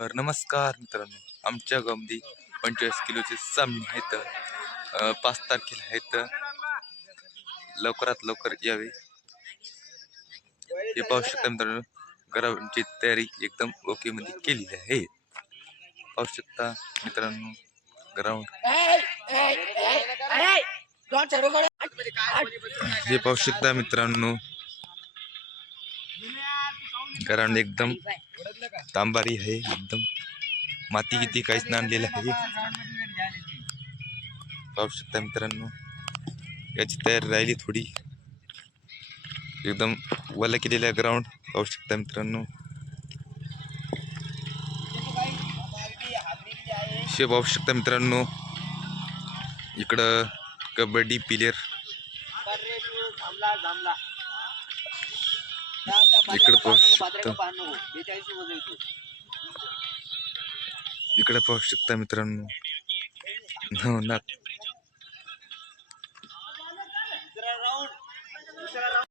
तर नमस्कार मित्रांनो, आमच्या गावामध्ये 45 किलोचे सामने आहेत. 5 तारखेला आहेत. लवकरात लवकर यावे. हे पाहू शकता मित्रांनो, ग्राउंडची तयारी एकदम ओके मध्ये केलेली आहे. पाहू शकता मित्रांनो, ग्राउंड हे पाहू शकता मित्रांनो, ग्राउंड एकदम तांबारी आहे. एकदम माती किती काहीच नांदलेलं आहे. पाहू शकता मित्रांनो, याची तयारी राहिली थोडी. एकदम वल्ल केलेला ग्राउंड पाहू शकता मित्रांनो. शे पाहू शकता मित्रांनो, इकडं कबड्डी प्लेयर, इकडे पाहू शकता, इकडे पाहू शकता मित्रांनो, नवनाथ